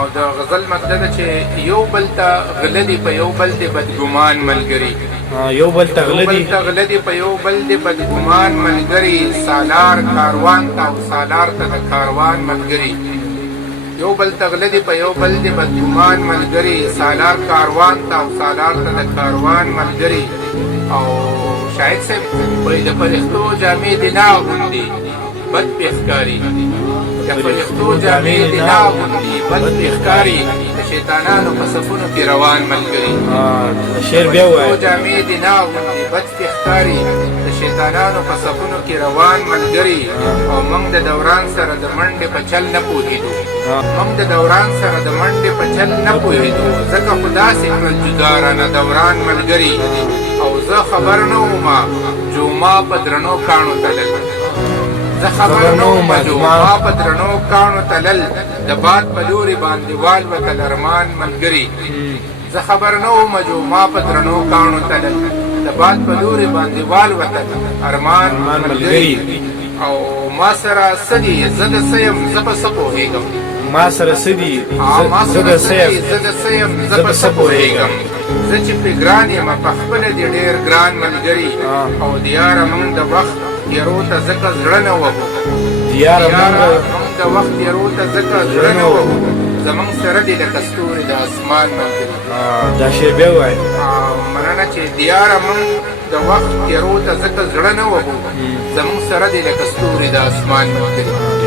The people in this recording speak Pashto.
او د غزل مطلب چې یو بل ته غله دي په یو بل دي بدګمان ملګري یو بل ته غله دي په یو بل دي بدګمان ملګري سالار کاروان ته او سالار ته د کاروان ملګري یو بل ته غله دي په یو بل دي بدګمان ملګري سالار کاروان ته او سالار ته د کاروان ملګري او شاید صاحب وایي د فرښتو جامې دې نه اغوندي بد پې ښکاري د فرښتو جامې دې نه اغوندي بد پې ښکاري د شیطانانو په صفونو کې روان ملګري شعر بیا ووایه جامې دې نه اغوندي بد پې ښکاري د شیطانانو په صفونو کې روان ملګري او موږ د دوران سره د منډې په چل نه پوهېدو موږ د دوران سره د منډې په چل نه پوهېدو ځکه خو داسې کړل جدا رانه دوران ملګري او زه خبر نه وم جوما په درنو کاڼو تلل زه خبر نه وم جوما په درنو کاڼو تلل د باد په لورې باندې والوتل ارمان ملګري زه خبر نه وم جوما په درنو کاڼو تلل د باد په لورې باندې والوتل ارمان ملګري او ما سره څه دي زه د څه یم زه په څه پوهېږم ما سره څه دي زه د څه یم زه په څه پوهېږم زه چې پې ګران یم په خپله دې ډېر ګران ملګري او د یاره موږ د وخت تېرو ته ځکه زړه نه وهو موږ د وخت تېرو ته ځکه زړه نه وهو زموږ سره دې لکه ستوري د اسمان ملګري دا شعر بیا ووایه مننه چې د یاره موږ د وخت تېرو ته ځکه زړه نه وهو زموږ سره دې لکه ستوري د اسمان ملګري